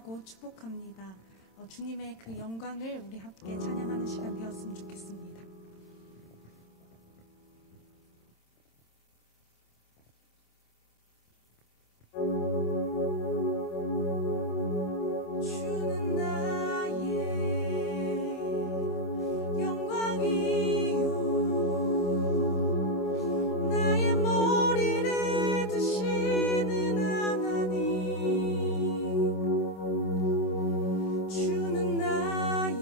찬양하고 축복합니다. 주님의 그 영광을 우리 함께 찬양하는 시간 되었으면 좋겠습니다. 주는 나의 영광이요 나의 머리를 드시는 하나님 주는 나의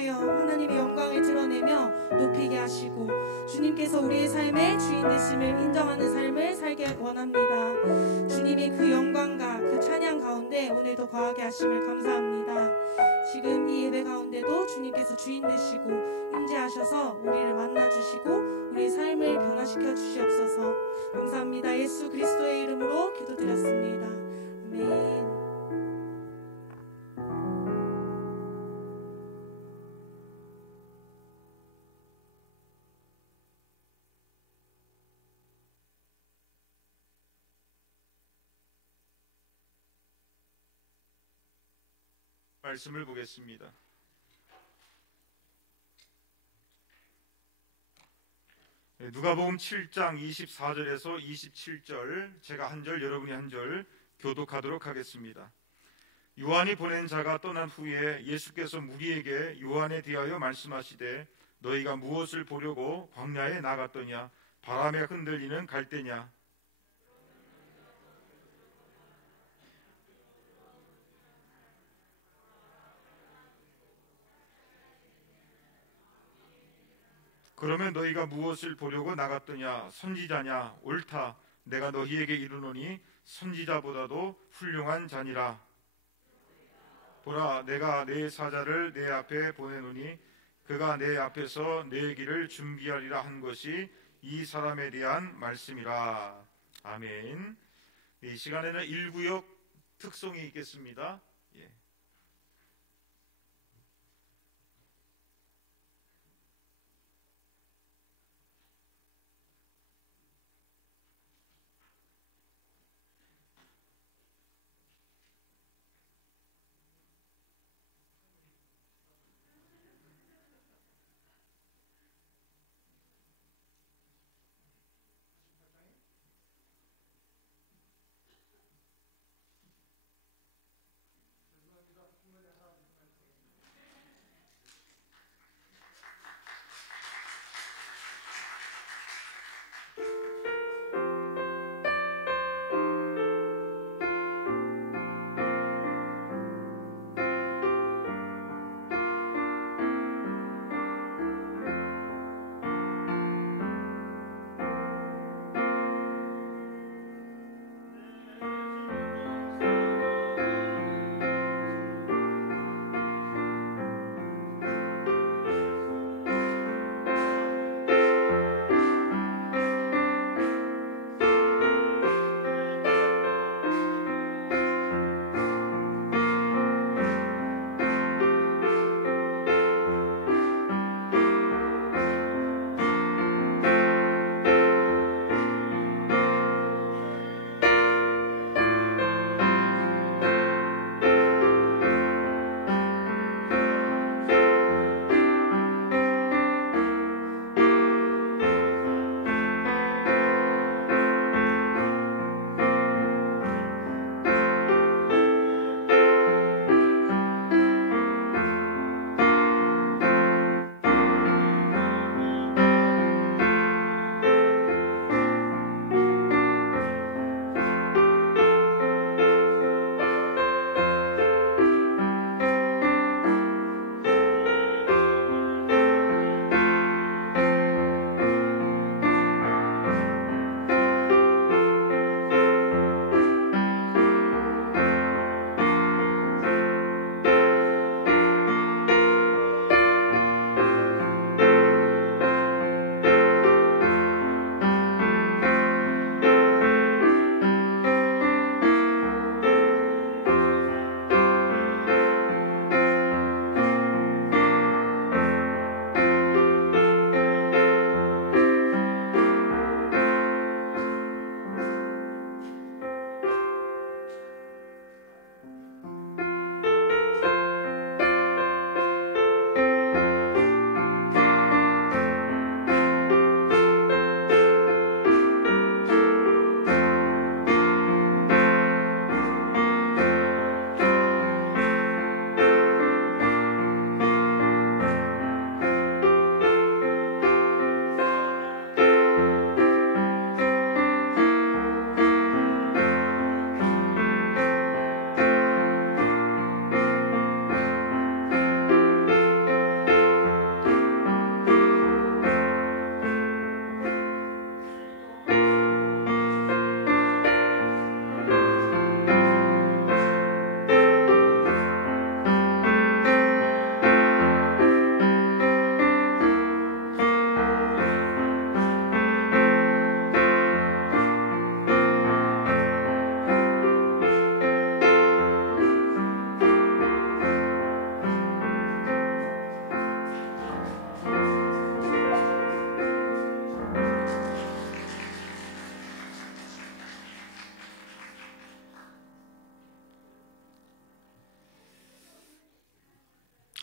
통하여 하나님의 영광을 드러내며 높이게 하시고 주님께서 우리의 삶의 주인 되심을 인정하는 삶을 살게 원합니다. 주님이 그 영광과 그 찬양 가운데 오늘도 거하게 하심을 감사합니다. 지금 이 예배 가운데도 주님께서 주인 되시고 임재하셔서 우리를 만나주시고 우리의 삶을 변화시켜 주시옵소서. 감사합니다. 예수 그리스도의 이름으로 기도드렸습니다. 아멘. 말씀을 보겠습니다. 누가복음 7장 24절에서 27절, 제가 한 절, 여러분이 한 절 교독하도록 하겠습니다. 요한이 보낸 자가 떠난 후에 예수께서 무리에게 요한에 대하여 말씀하시되 너희가 무엇을 보려고 광야에 나갔더냐? 바람에 흔들리는 갈대냐? 그러면 너희가 무엇을 보려고 나갔더냐? 선지자냐? 옳다. 내가 너희에게 이르노니 선지자보다도 훌륭한 자니라. 보라, 내가 내 사자를 내 앞에 보내노니 그가 내 앞에서 내 길을 준비하리라 한 것이 이 사람에 대한 말씀이라. 아멘. 이 시간에는 1구역 특송이 있겠습니다. 예.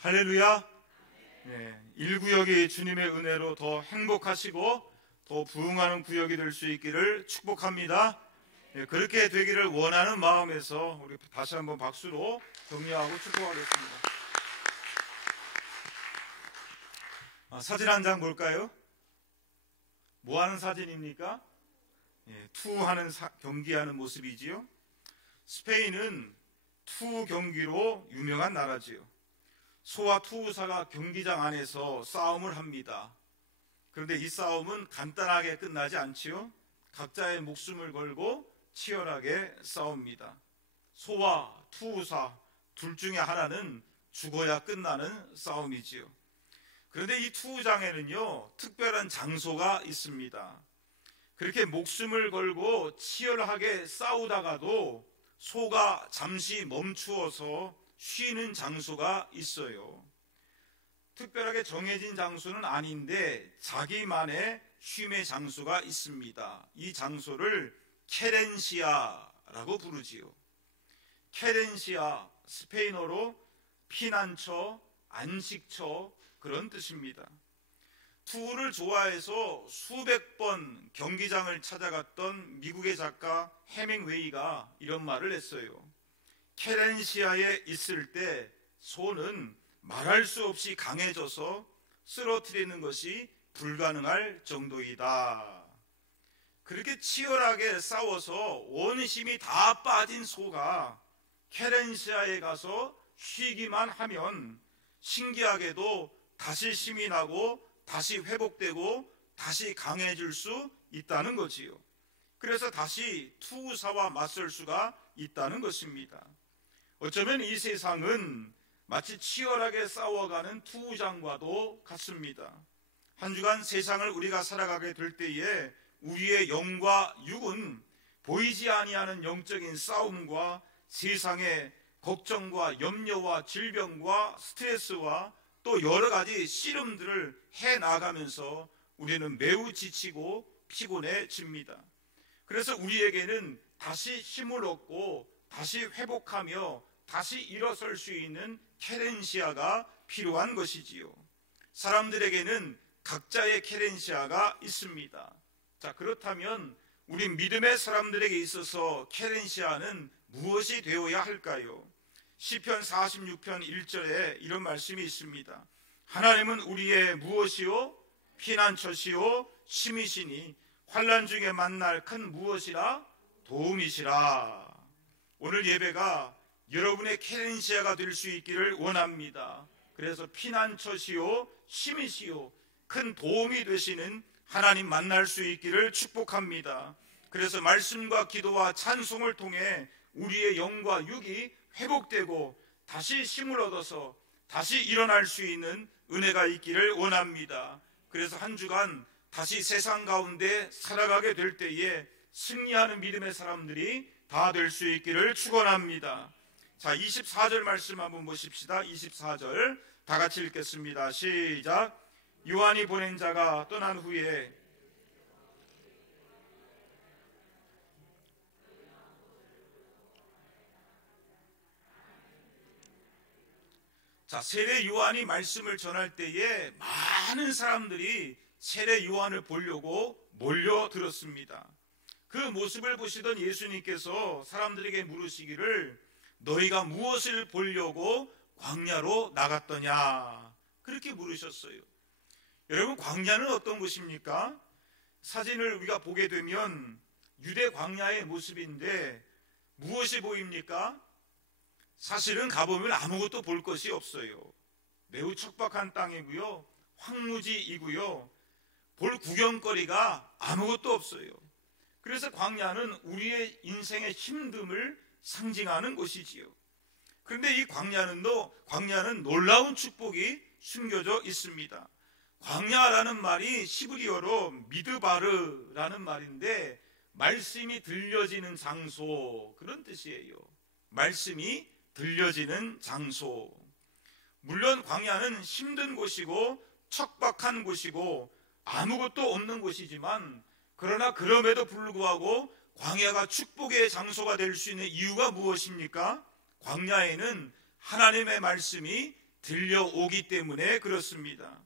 할렐루야. 네, 1구역이 주님의 은혜로 더 행복하시고 더 부흥하는 구역이 될 수 있기를 축복합니다. 네, 그렇게 되기를 원하는 마음에서 우리 다시 한번 박수로 격려하고 축복하겠습니다. 사진 한 장 볼까요? 뭐 하는 사진입니까? 투하는 경기하는 모습이지요. 스페인은 투 경기로 유명한 나라지요. 소와 투우사가 경기장 안에서 싸움을 합니다. 그런데 이 싸움은 간단하게 끝나지 않지요. 각자의 목숨을 걸고 치열하게 싸웁니다. 소와 투우사 둘 중에 하나는 죽어야 끝나는 싸움이지요. 그런데 이 투우장에는요, 특별한 장소가 있습니다. 그렇게 목숨을 걸고 치열하게 싸우다가도 소가 잠시 멈추어서 쉬는 장소가 있어요. 특별하게 정해진 장소는 아닌데 자기만의 쉼의 장소가 있습니다. 이 장소를 케렌시아라고 부르지요. 케렌시아, 스페인어로 피난처, 안식처, 그런 뜻입니다. 투우를 좋아해서 수백 번 경기장을 찾아갔던 미국의 작가 해밍웨이가 이런 말을 했어요. 케렌시아에 있을 때 소는 말할 수 없이 강해져서 쓰러뜨리는 것이 불가능할 정도이다. 그렇게 치열하게 싸워서 원심이 다 빠진 소가 케렌시아에 가서 쉬기만 하면 신기하게도 다시 힘이 나고 다시 회복되고 다시 강해질 수 있다는 거지요. 그래서 다시 투우사와 맞설 수가 있다는 것입니다. 어쩌면 이 세상은 마치 치열하게 싸워가는 투우장과도 같습니다. 한 주간 세상을 우리가 살아가게 될 때에 우리의 영과 육은 보이지 아니하는 영적인 싸움과 세상의 걱정과 염려와 질병과 스트레스와 또 여러 가지 씨름들을 해나가면서 우리는 매우 지치고 피곤해집니다. 그래서 우리에게는 다시 힘을 얻고 다시 회복하며 다시 일어설 수 있는 케렌시아가 필요한 것이지요. 사람들에게는 각자의 케렌시아가 있습니다. 자, 그렇다면 우리 믿음의 사람들에게 있어서 케렌시아는 무엇이 되어야 할까요? 시편 46편 1절에 이런 말씀이 있습니다. 하나님은 우리의 무엇이요? 피난처시요 힘이시니 환난 중에 만날 큰 무엇이라? 도움이시라. 오늘 예배가 여러분의 케렌시아가 될 수 있기를 원합니다. 그래서 피난처시요 힘이시요 큰 도움이 되시는 하나님 만날 수 있기를 축복합니다. 그래서 말씀과 기도와 찬송을 통해 우리의 영과 육이 회복되고 다시 힘을 얻어서 다시 일어날 수 있는 은혜가 있기를 원합니다. 그래서 한 주간 다시 세상 가운데 살아가게 될 때에 승리하는 믿음의 사람들이 다 될 수 있기를 축원합니다. 자, 24절 말씀 한번 보십시다. 24절 다 같이 읽겠습니다. 시작. 요한이 보낸 자가 떠난 후에 자, 세례 요한이 말씀을 전할 때에 많은 사람들이 세례 요한을 보려고 몰려들었습니다. 그 모습을 보시던 예수님께서 사람들에게 물으시기를 너희가 무엇을 보려고 광야로 나갔더냐? 그렇게 물으셨어요. 여러분, 광야는 어떤 곳입니까? 사진을 우리가 보게 되면 유대 광야의 모습인데 무엇이 보입니까? 사실은 가보면 아무것도 볼 것이 없어요. 매우 척박한 땅이고요, 황무지이고요, 볼 구경거리가 아무것도 없어요. 그래서 광야는 우리의 인생의 힘듦을 상징하는 곳이지요. 그런데 이 광야는 놀라운 축복이 숨겨져 있습니다. 광야라는 말이 시브리어로 미드바르라는 말인데 말씀이 들려지는 장소, 그런 뜻이에요. 말씀이 들려지는 장소. 물론 광야는 힘든 곳이고 척박한 곳이고 아무것도 없는 곳이지만, 그러나 그럼에도 불구하고 광야가 축복의 장소가 될 수 있는 이유가 무엇입니까? 광야에는 하나님의 말씀이 들려오기 때문에 그렇습니다.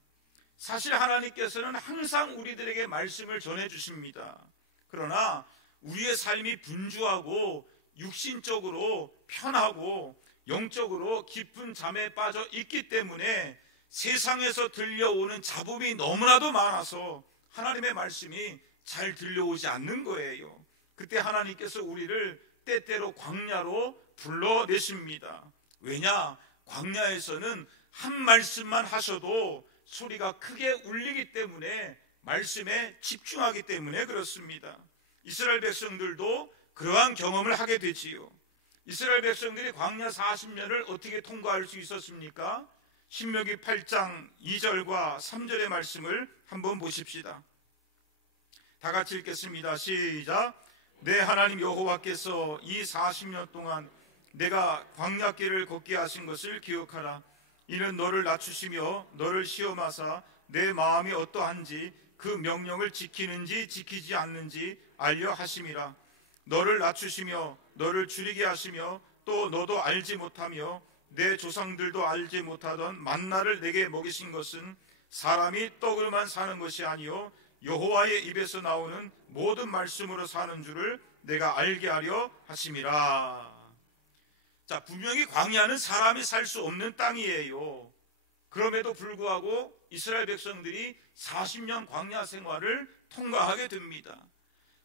사실 하나님께서는 항상 우리들에게 말씀을 전해주십니다. 그러나 우리의 삶이 분주하고 육신적으로 편하고 영적으로 깊은 잠에 빠져 있기 때문에 세상에서 들려오는 잡음이 너무나도 많아서 하나님의 말씀이 잘 들려오지 않는 거예요. 그때 하나님께서 우리를 때때로 광야로 불러내십니다. 왜냐? 광야에서는 한 말씀만 하셔도 소리가 크게 울리기 때문에 말씀에 집중하기 때문에 그렇습니다. 이스라엘 백성들도 그러한 경험을 하게 되지요. 이스라엘 백성들이 광야 40년을 어떻게 통과할 수 있었습니까? 신명기 8장 2절과 3절의 말씀을 한번 보십시다. 다 같이 읽겠습니다. 시작. 내 하나님 여호와께서 이 40년 동안 내가 광야길을 걷게 하신 것을 기억하라. 이는 너를 낮추시며 너를 시험하사 내 마음이 어떠한지 그 명령을 지키는지 지키지 않는지 알려 하심이라. 너를 낮추시며 너를 줄이게 하시며 또 너도 알지 못하며 내 조상들도 알지 못하던 만나를 내게 먹이신 것은 사람이 떡으로만 사는 것이 아니요 여호와의 입에서 나오는 모든 말씀으로 사는 줄을 내가 알게 하려 하심이라. 자, 분명히 광야는 사람이 살 수 없는 땅이에요. 그럼에도 불구하고 이스라엘 백성들이 40년 광야 생활을 통과하게 됩니다.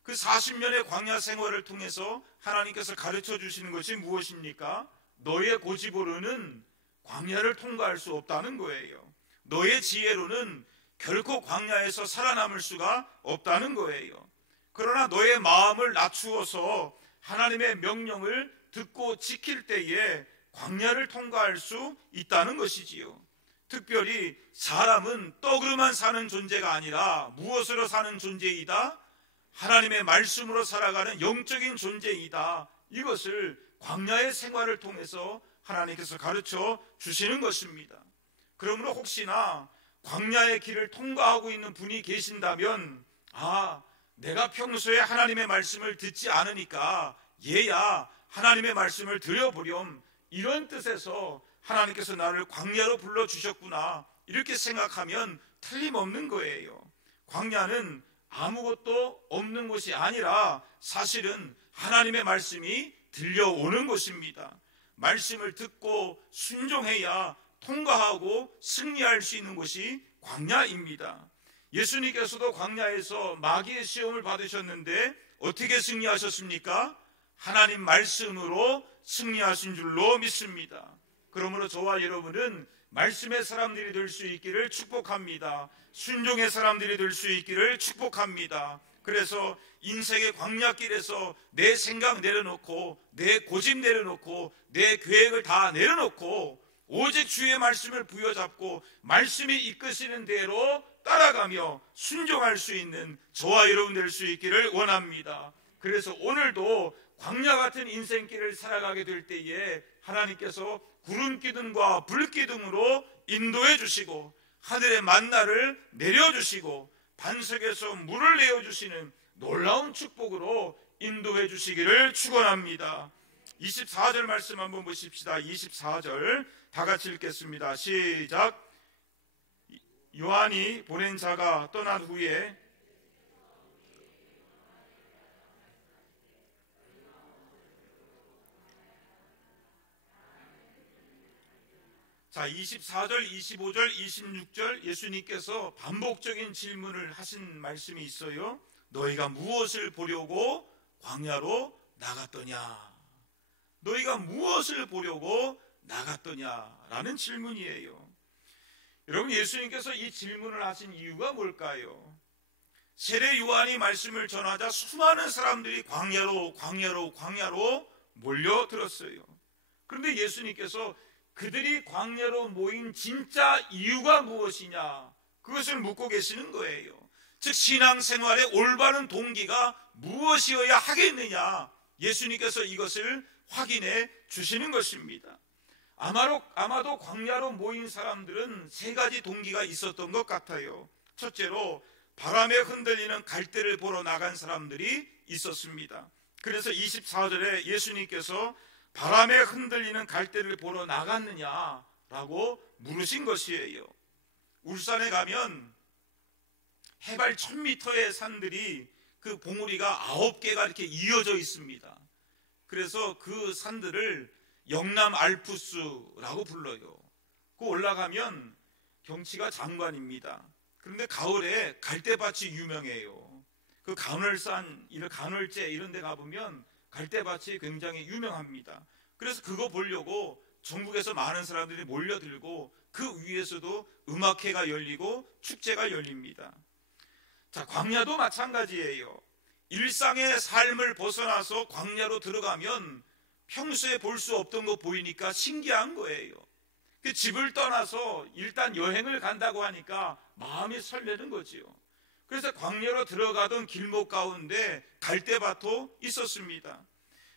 그 40년의 광야 생활을 통해서 하나님께서 가르쳐 주시는 것이 무엇입니까? 너의 고집으로는 광야를 통과할 수 없다는 거예요. 너의 지혜로는 결코 광야에서 살아남을 수가 없다는 거예요. 그러나 너의 마음을 낮추어서 하나님의 명령을 듣고 지킬 때에 광야를 통과할 수 있다는 것이지요. 특별히 사람은 떡으로만 사는 존재가 아니라 무엇으로 사는 존재이다? 하나님의 말씀으로 살아가는 영적인 존재이다. 이것을 광야의 생활을 통해서 하나님께서 가르쳐 주시는 것입니다. 그러므로 혹시나 광야의 길을 통과하고 있는 분이 계신다면, 내가 평소에 하나님의 말씀을 듣지 않으니까 얘야 하나님의 말씀을 들어보렴, 이런 뜻에서 하나님께서 나를 광야로 불러주셨구나, 이렇게 생각하면 틀림없는 거예요. 광야는 아무것도 없는 곳이 아니라 사실은 하나님의 말씀이 들려오는 곳입니다. 말씀을 듣고 순종해야 통과하고 승리할 수 있는 곳이 광야입니다. 예수님께서도 광야에서 마귀의 시험을 받으셨는데 어떻게 승리하셨습니까? 하나님 말씀으로 승리하신 줄로 믿습니다. 그러므로 저와 여러분은 말씀의 사람들이 될 수 있기를 축복합니다. 순종의 사람들이 될 수 있기를 축복합니다. 그래서 인생의 광야길에서 내 생각 내려놓고 내 고집 내려놓고 내 계획을 다 내려놓고 오직 주의 말씀을 부여잡고 말씀이 이끄시는 대로 따라가며 순종할 수 있는 저와 여러분 될 수 있기를 원합니다. 그래서 오늘도 광야 같은 인생길을 살아가게 될 때에 하나님께서 구름 기둥과 불 기둥으로 인도해 주시고 하늘의 만나를 내려주시고 반석에서 물을 내어주시는 놀라운 축복으로 인도해 주시기를 축원합니다. 24절 말씀 한번 보십시다. 24절 다 같이 읽겠습니다. 시작. 요한이 보낸 자가 떠난 후에 자, 24절, 25절, 26절 예수님께서 반복적인 질문을 하신 말씀이 있어요. 너희가 무엇을 보려고 광야로 나갔더냐? 너희가 무엇을 보려고 나갔더냐라는 질문이에요. 여러분, 예수님께서 이 질문을 하신 이유가 뭘까요? 세례 요한이 말씀을 전하자 수많은 사람들이 광야로 몰려들었어요. 그런데 예수님께서 그들이 광야로 모인 진짜 이유가 무엇이냐, 그것을 묻고 계시는 거예요. 즉 신앙생활의 올바른 동기가 무엇이어야 하겠느냐, 예수님께서 이것을 확인해 주시는 것입니다. 아마도 광야로 모인 사람들은 세 가지 동기가 있었던 것 같아요. 첫째로 바람에 흔들리는 갈대를 보러 나간 사람들이 있었습니다. 그래서 24절에 예수님께서 바람에 흔들리는 갈대를 보러 나갔느냐, 라고 물으신 것이에요. 울산에 가면 해발 1000m의 산들이 그 봉우리가 9개가 이렇게 이어져 있습니다. 그래서 그 산들을 영남 알프스라고 불러요. 그 올라가면 경치가 장관입니다. 그런데 가을에 갈대밭이 유명해요. 그 간월산, 간월제 이런 데 가보면 갈대밭이 굉장히 유명합니다. 그래서 그거 보려고 전국에서 많은 사람들이 몰려들고 그 위에서도 음악회가 열리고 축제가 열립니다. 자, 광야도 마찬가지예요. 일상의 삶을 벗어나서 광야로 들어가면 평소에 볼 수 없던 거 보이니까 신기한 거예요. 그 집을 떠나서 일단 여행을 간다고 하니까 마음이 설레는 거지요. 그래서 광야로 들어가던 길목 가운데 갈대밭도 있었습니다.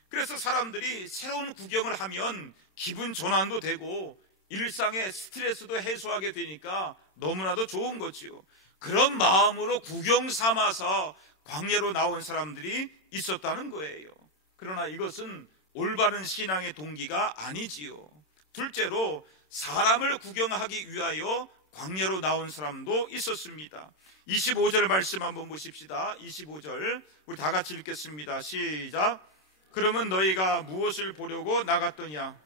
그래서 사람들이 새로운 구경을 하면 기분 전환도 되고 일상의 스트레스도 해소하게 되니까 너무나도 좋은 거지요. 그런 마음으로 구경 삼아서 광야로 나온 사람들이 있었다는 거예요. 그러나 이것은 올바른 신앙의 동기가 아니지요. 둘째로 사람을 구경하기 위하여 광야로 나온 사람도 있었습니다. 25절 말씀 한번 보십시다. 25절 우리 다 같이 읽겠습니다. 시작. 그러면 너희가 무엇을 보려고 나갔더냐?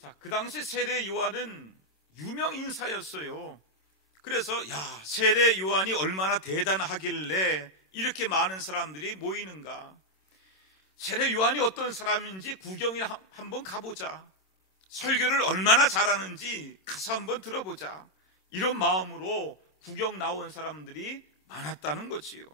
자, 그 당시 세례 요한은 유명 인사였어요. 그래서 세례 요한이 얼마나 대단하길래 이렇게 많은 사람들이 모이는가? 세례 요한이 어떤 사람인지 구경에 한번 가보자. 설교를 얼마나 잘하는지 가서 한번 들어보자. 이런 마음으로 구경 나온 사람들이 많았다는 거지요.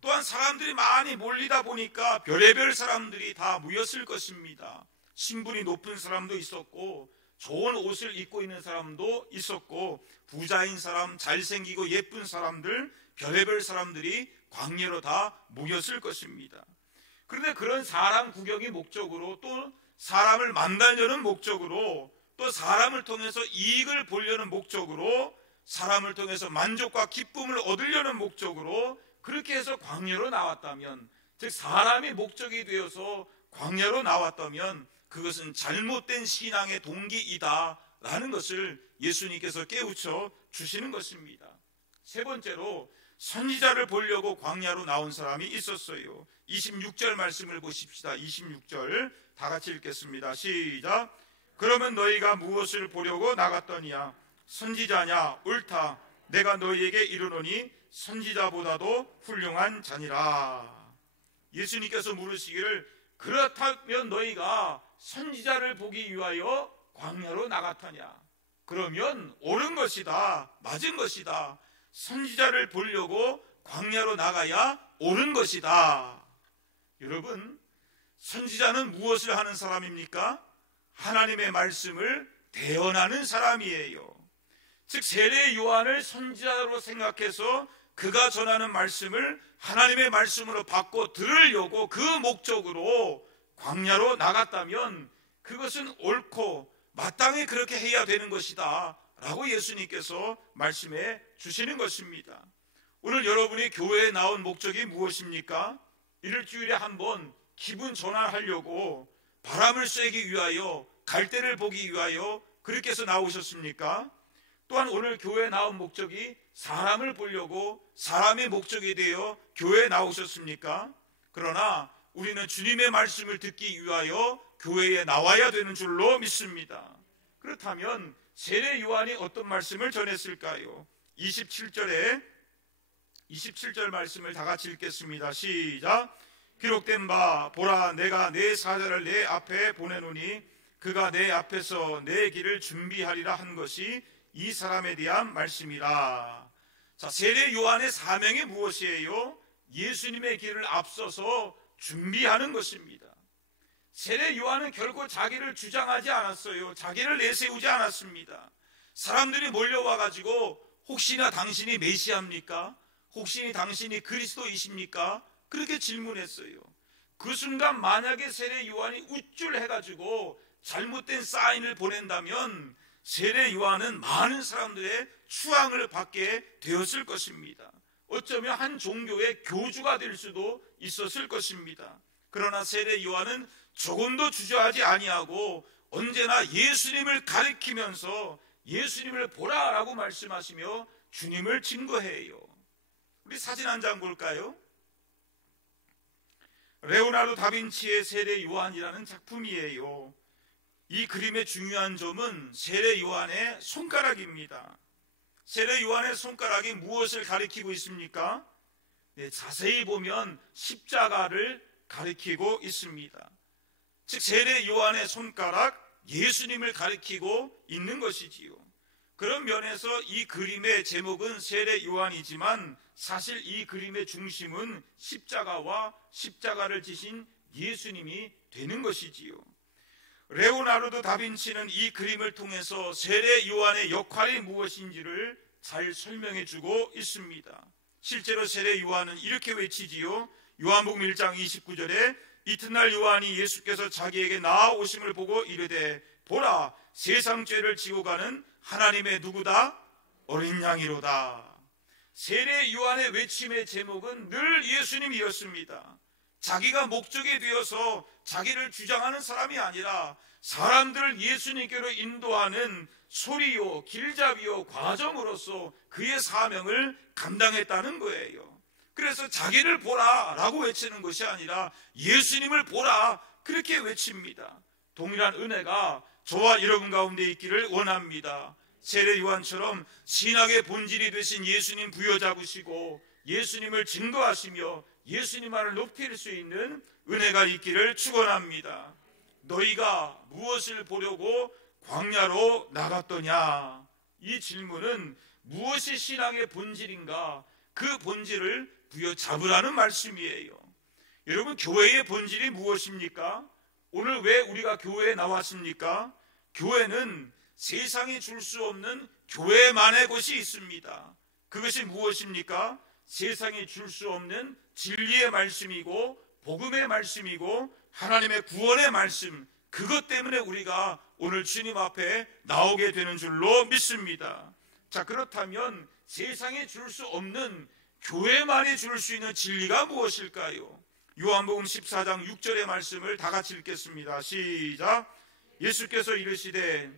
또한 사람들이 많이 몰리다 보니까 별의별 사람들이 다 모였을 것입니다. 신분이 높은 사람도 있었고 좋은 옷을 입고 있는 사람도 있었고 부자인 사람, 잘생기고 예쁜 사람들, 별의별 사람들이 광야로 다 모였을 것입니다. 그런데 그런 사람 구경이 목적으로 또 사람을 만나려는 목적으로 또 사람을 통해서 이익을 보려는 목적으로 사람을 통해서 만족과 기쁨을 얻으려는 목적으로 그렇게 해서 광야로 나왔다면, 즉 사람이 목적이 되어서 광야로 나왔다면 그것은 잘못된 신앙의 동기이다라는 것을 예수님께서 깨우쳐 주시는 것입니다. 세 번째로 선지자를 보려고 광야로 나온 사람이 있었어요. 26절 말씀을 보십시다. 26절 다 같이 읽겠습니다. 시작. 그러면 너희가 무엇을 보려고 나갔더니야? 선지자냐? 옳다. 내가 너희에게 이르노니 선지자보다도 훌륭한 자니라. 예수님께서 물으시기를 그렇다면 너희가 선지자를 보기 위하여 광야로 나갔더냐? 그러면 옳은 것이다. 맞은 것이다. 선지자를 보려고 광야로 나가야 옳은 것이다. 여러분, 선지자는 무엇을 하는 사람입니까? 하나님의 말씀을 대언하는 사람이에요. 즉 세례 요한을 선지자로 생각해서 그가 전하는 말씀을 하나님의 말씀으로 바꿔 들으려고 그 목적으로 광야로 나갔다면 그것은 옳고 마땅히 그렇게 해야 되는 것이다 라고 예수님께서 말씀해 주시는 것입니다. 오늘 여러분이 교회에 나온 목적이 무엇입니까? 일주일에 한 번 기분 전환하려고 바람을 쐬기 위하여 갈대를 보기 위하여 그렇게 해서 나오셨습니까? 또한 오늘 교회에 나온 목적이 사람을 보려고 사람의 목적이 되어 교회에 나오셨습니까? 그러나 우리는 주님의 말씀을 듣기 위하여 교회에 나와야 되는 줄로 믿습니다. 그렇다면 세례 요한이 어떤 말씀을 전했을까요? 27절 말씀을 다 같이 읽겠습니다. 시작. 기록된 바 보라 내가 내 사자를 내 앞에 보내노니 그가 내 앞에서 내 길을 준비하리라 한 것이 이 사람에 대한 말씀이라. 자, 세례 요한의 사명이 무엇이에요? 예수님의 길을 앞서서 준비하는 것입니다. 세례 요한은 결코 자기를 주장하지 않았어요. 자기를 내세우지 않았습니다. 사람들이 몰려와 가지고 혹시나 당신이 메시아입니까? 혹시 당신이 그리스도이십니까? 그렇게 질문했어요. 그 순간 만약에 세례 요한이 우쭐해가지고 잘못된 사인을 보낸다면 세례 요한은 많은 사람들의 추앙을 받게 되었을 것입니다. 어쩌면 한 종교의 교주가 될 수도 있었을 것입니다. 그러나 세례 요한은 조금도 주저하지 아니하고 언제나 예수님을 가리키면서 예수님을 보라라고 말씀하시며 주님을 증거해요. 우리 사진 한 장 볼까요? 레오나르도 다빈치의 세례 요한이라는 작품이에요. 이 그림의 중요한 점은 세례 요한의 손가락입니다. 세례 요한의 손가락이 무엇을 가리키고 있습니까? 네, 자세히 보면 십자가를 가리키고 있습니다. 즉 세례 요한의 손가락, 예수님을 가리키고 있는 것이지요. 그런 면에서 이 그림의 제목은 세례 요한이지만 사실 이 그림의 중심은 십자가와 십자가를 지신 예수님이 되는 것이지요. 레오나르도 다빈치는 이 그림을 통해서 세례 요한의 역할이 무엇인지를 잘 설명해 주고 있습니다. 실제로 세례 요한은 이렇게 외치지요. 요한복음 1장 29절에 이튿날 요한이 예수께서 자기에게 나아오심을 보고 이르되 보라 세상 죄를 지고 가는 하나님의 누구다? 어린 양이로다. 세례 요한의 외침의 제목은 늘 예수님이었습니다. 자기가 목적이 되어서 자기를 주장하는 사람이 아니라 사람들을 예수님께로 인도하는 소리요, 길잡이요, 과정으로서 그의 사명을 감당했다는 거예요. 그래서 자기를 보라 라고 외치는 것이 아니라 예수님을 보라 그렇게 외칩니다. 동일한 은혜가 저와 여러분 가운데 있기를 원합니다. 세례 요한처럼 신학의 본질이 되신 예수님 부여잡으시고 예수님을 증거하시며 예수님만을 높일 수 있는 은혜가 있기를 축원합니다. 너희가 무엇을 보려고 광야로 나갔더냐? 이 질문은 무엇이 신앙의 본질인가? 그 본질을 부여잡으라는 말씀이에요. 여러분, 교회의 본질이 무엇입니까? 오늘 왜 우리가 교회에 나왔습니까? 교회는 세상이 줄 수 없는 교회만의 것이 있습니다. 그것이 무엇입니까? 세상이 줄 수 없는 진리의 말씀이고 복음의 말씀이고 하나님의 구원의 말씀, 그것 때문에 우리가 오늘 주님 앞에 나오게 되는 줄로 믿습니다. 자, 그렇다면 세상에 줄 수 없는 교회만이 줄 수 있는 진리가 무엇일까요? 요한복음 14장 6절의 말씀을 다 같이 읽겠습니다. 시작. 예수께서 이르시되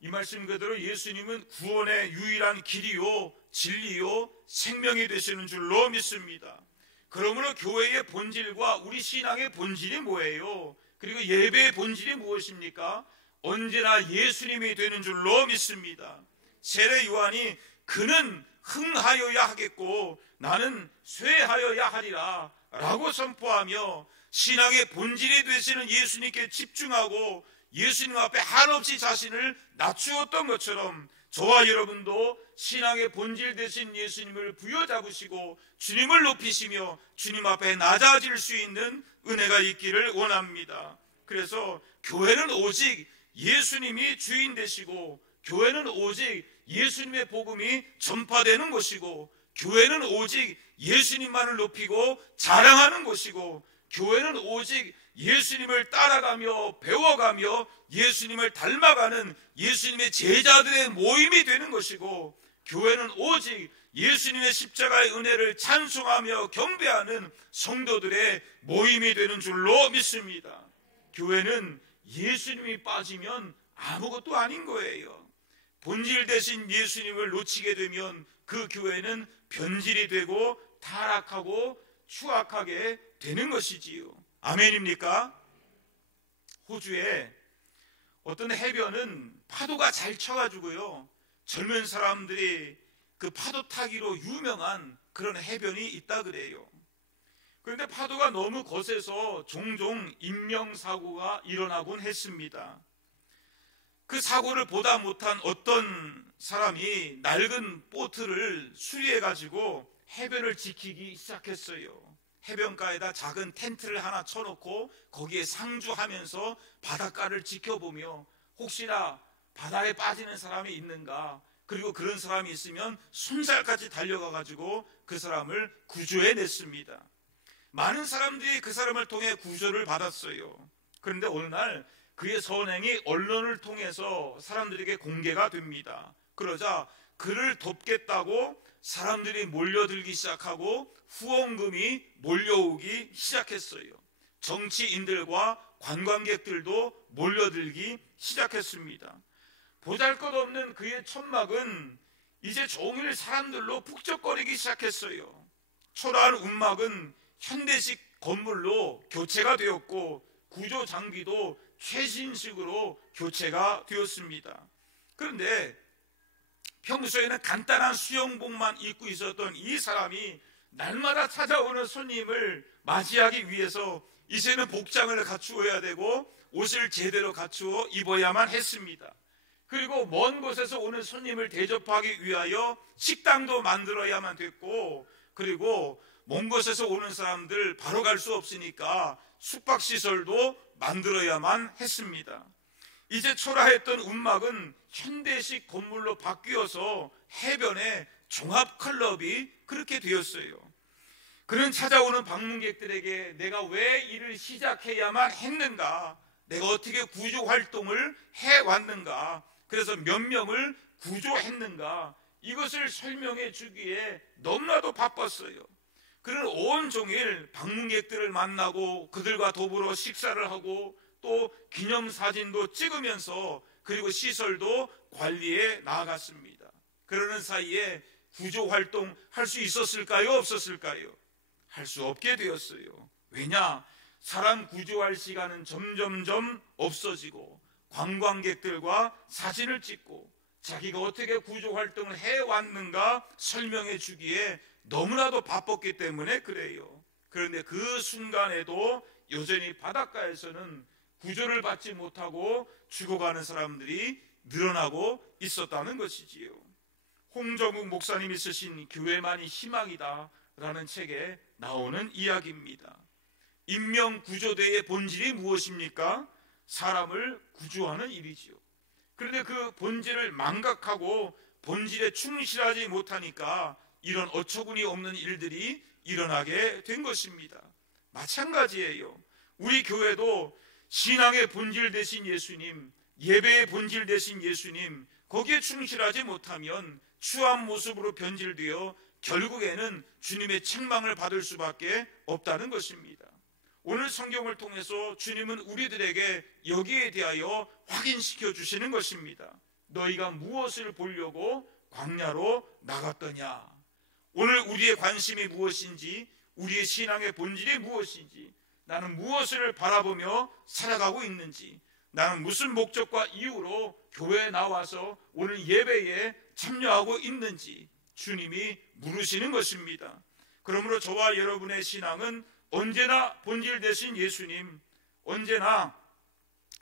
이 말씀 그대로 예수님은 구원의 유일한 길이요 진리요 생명이 되시는 줄로 믿습니다. 그러므로 교회의 본질과 우리 신앙의 본질이 뭐예요? 그리고 예배의 본질이 무엇입니까? 언제나 예수님이 되는 줄로 믿습니다. 세례 요한이 그는 흥하여야 하겠고 나는 쇠하여야 하리라 라고 선포하며 신앙의 본질이 되시는 예수님께 집중하고 예수님 앞에 한없이 자신을 낮추었던 것처럼 저와 여러분도 신앙의 본질 되신 예수님을 부여잡으시고 주님을 높이시며 주님 앞에 낮아질 수 있는 은혜가 있기를 원합니다. 그래서 교회는 오직 예수님이 주인 되시고 교회는 오직 예수님의 복음이 전파되는 것이고 교회는 오직 예수님만을 높이고 자랑하는 것이고 교회는 오직 예수님을 따라가며 배워가며 예수님을 닮아가는 예수님의 제자들의 모임이 되는 것이고 교회는 오직 예수님의 십자가의 은혜를 찬송하며 경배하는 성도들의 모임이 되는 줄로 믿습니다. 교회는 예수님이 빠지면 아무것도 아닌 거예요. 본질 대신 예수님을 놓치게 되면 그 교회는 변질이 되고 타락하고 추악하게 되는 것이지요. 아멘입니까? 호주에 어떤 해변은 파도가 잘 쳐가지고요 젊은 사람들이 그 파도 타기로 유명한 그런 해변이 있다 그래요. 그런데 파도가 너무 거세서 종종 인명사고가 일어나곤 했습니다. 그 사고를 보다 못한 어떤 사람이 낡은 보트를 수리해가지고 해변을 지키기 시작했어요. 해변가에다 작은 텐트를 하나 쳐놓고 거기에 상주하면서 바닷가를 지켜보며 혹시나 바다에 빠지는 사람이 있는가, 그리고 그런 사람이 있으면 손살까지 달려가가지고 그 사람을 구조해냈습니다. 많은 사람들이 그 사람을 통해 구조를 받았어요. 그런데 어느 날 그의 선행이 언론을 통해서 사람들에게 공개가 됩니다. 그러자 그를 돕겠다고 사람들이 몰려들기 시작하고 후원금이 몰려오기 시작했어요. 정치인들과 관광객들도 몰려들기 시작했습니다. 보잘것없는 그의 천막은 이제 종일 사람들로 북적거리기 시작했어요. 초라한 움막은 현대식 건물로 교체가 되었고 구조 장비도 최신식으로 교체가 되었습니다. 그런데 평소에는 간단한 수영복만 입고 있었던 이 사람이 날마다 찾아오는 손님을 맞이하기 위해서 이제는 복장을 갖추어야 되고 옷을 제대로 갖추어 입어야만 했습니다. 그리고 먼 곳에서 오는 손님을 대접하기 위하여 식당도 만들어야만 됐고, 그리고 먼 곳에서 오는 사람들 바로 갈 수 없으니까 숙박시설도 만들어야만 했습니다. 이제 초라했던 움막은 현대식 건물로 바뀌어서 해변에 종합클럽이 그렇게 되었어요. 그는 찾아오는 방문객들에게 내가 왜 일을 시작해야만 했는가, 내가 어떻게 구조활동을 해왔는가, 그래서 몇 명을 구조했는가, 이것을 설명해 주기에 너무나도 바빴어요. 그는 온종일 방문객들을 만나고 그들과 더불어 식사를 하고 또 기념사진도 찍으면서 그리고 시설도 관리해 나아갔습니다. 그러는 사이에 구조활동 할 수 있었을까요? 없었을까요? 할 수 없게 되었어요. 왜냐? 사람 구조할 시간은 점점점 없어지고 관광객들과 사진을 찍고 자기가 어떻게 구조활동을 해왔는가 설명해 주기에 너무나도 바빴기 때문에 그래요. 그런데 그 순간에도 여전히 바닷가에서는 구조를 받지 못하고 죽어가는 사람들이 늘어나고 있었다는 것이지요. 홍정욱 목사님이 쓰신 교회만이 희망이다 라는 책에 나오는 이야기입니다. 인명구조대의 본질이 무엇입니까? 사람을 구조하는 일이지요. 그런데 그 본질을 망각하고 본질에 충실하지 못하니까 이런 어처구니 없는 일들이 일어나게 된 것입니다. 마찬가지예요. 우리 교회도 신앙의 본질 되신 예수님, 예배의 본질 되신 예수님, 거기에 충실하지 못하면 추한 모습으로 변질되어 결국에는 주님의 책망을 받을 수밖에 없다는 것입니다. 오늘 성경을 통해서 주님은 우리들에게 여기에 대하여 확인시켜 주시는 것입니다. 너희가 무엇을 보려고 광야로 나갔더냐? 오늘 우리의 관심이 무엇인지, 우리의 신앙의 본질이 무엇인지, 나는 무엇을 바라보며 살아가고 있는지, 나는 무슨 목적과 이유로 교회에 나와서 오늘 예배에 참여하고 있는지 주님이 물으시는 것입니다. 그러므로 저와 여러분의 신앙은 언제나 본질 되신 예수님, 언제나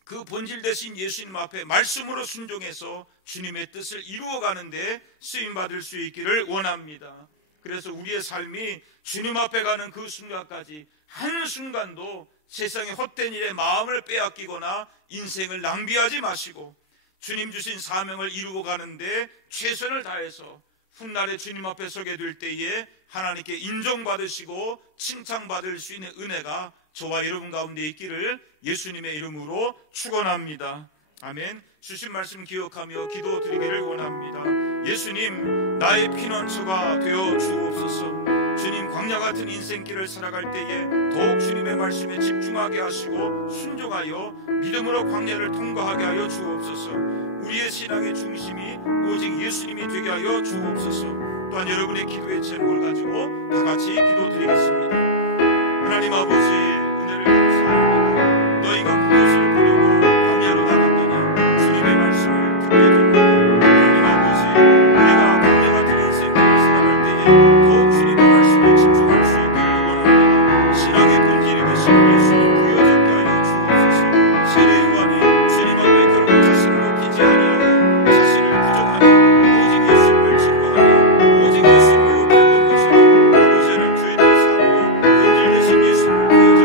그 본질 되신 예수님 앞에 말씀으로 순종해서 주님의 뜻을 이루어가는데 쓰임받을 수 있기를 원합니다. 그래서 우리의 삶이 주님 앞에 가는 그 순간까지 한순간도 세상의 헛된 일에 마음을 빼앗기거나 인생을 낭비하지 마시고 주님 주신 사명을 이루어 가는데 최선을 다해서 훗날에 주님 앞에 서게 될 때에 하나님께 인정받으시고 칭찬받을 수 있는 은혜가 저와 여러분 가운데 있기를 예수님의 이름으로 축원합니다. 아멘. 주신 말씀 기억하며 기도드리기를 원합니다. 예수님, 나의 피난처가 되어 주옵소서. 주님, 광야 같은 인생길을 살아갈 때에 더욱 주님의 말씀에 집중하게 하시고 순종하여 믿음으로 광야를 통과하게 하여 주옵소서. 우리의 신앙의 중심이 오직 예수님이 되게 하여 주옵소서. 또한 여러분의 기도의 제목을 가지고 다 같이 기도드리겠습니다. 하나님 아버지, 은혜를 감사합니다. 너희가 무엇을 보려고 광야로 나갔더냐? 주님의 말씀을 듣게 됩니다. 하나님 아버지, 우리가 광야 같은 인생길을 살아갈 때에 더욱 주님의 말씀에 집중할 수 있기를 원합니다. 신앙의 본질이 되신 예수님 부여잡게 하여 주옵소서. 세례 요한이 주님 앞에 결국 자신을 높이지 아니하고 자신을 부정하며 오직 예수님을 증거하며 오직 예수님을 높였던 것처럼 아버지는 저희들 삶으로 본질 되신 예수님을 부여잡게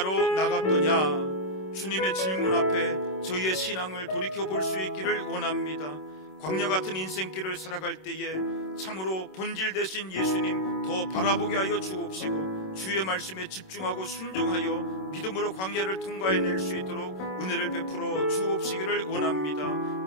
광야로 나갔더냐? 주님의 질문 앞에 저희의 신앙을 돌이켜볼 수 있기를 원합니다. 광야 같은 인생길을 살아갈 때에 참으로 본질 되신 예수님 더 바라보게 하여 주옵시고, 주의 말씀에 집중하고 순종하여 믿음으로 광야를 통과해낼 수 있도록 은혜를 베풀어 주옵시기를 원합니다.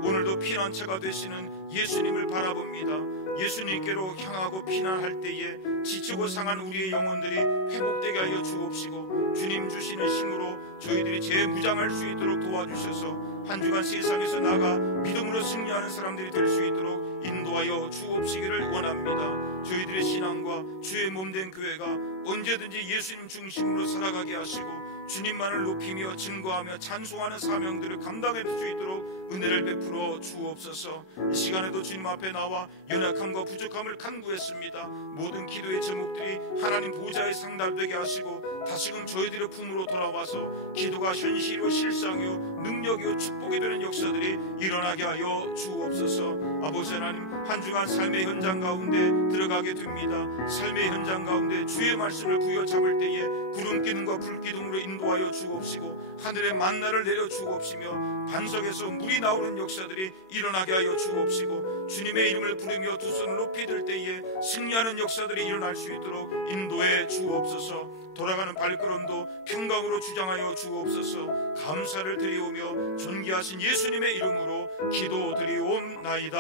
오늘도 피난처가 되시는 예수님을 바라봅니다. 예수님께로 향하고 피난할 때에 지치고 상한 우리의 영혼들이 회복되게 하여 주옵시고, 주님 주시는 힘으로 저희들이 재무장할 수 있도록 도와주셔서 한 주간 세상에서 나가 믿음으로 승리하는 사람들이 될 수 있도록 인도하여 주옵시기를 원합니다. 저희들의 신앙과 주의 몸된 교회가 언제든지 예수님 중심으로 살아가게 하시고, 주님만을 높이며 증거하며 찬송하는 사명들을 감당할 수 있도록 은혜를 베풀어 주옵소서. 이 시간에도 주님 앞에 나와 연약함과 부족함을 간구했습니다. 모든 기도의 제목들이 하나님 보좌에 상달되게 하시고, 다시금 저희들의 품으로 돌아와서 기도가 현실이요 실상이요 능력이요 축복이 되는 역사들이 일어나게 하여 주옵소서. 아버지 하나님, 한 주간 삶의 현장 가운데 들어가게 됩니다. 삶의 현장 가운데 주의 말씀을 부여잡을 때에 구름기둥과 불기둥으로 인도하여 주옵시고, 하늘의 만나를 내려 주옵시며 반석에서 물이 나오는 역사들이 일어나게 하여 주옵시고, 주님의 이름을 부르며 두 손을 높이 들 때에 승리하는 역사들이 일어날 수 있도록 인도해 주옵소서. 돌아가는 발걸음도 평강으로 주장하여 주옵소서. 감사를 드리오며 존귀하신 예수님의 이름으로 기도드리옵나이다.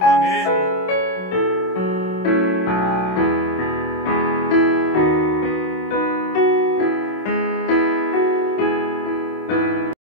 아멘.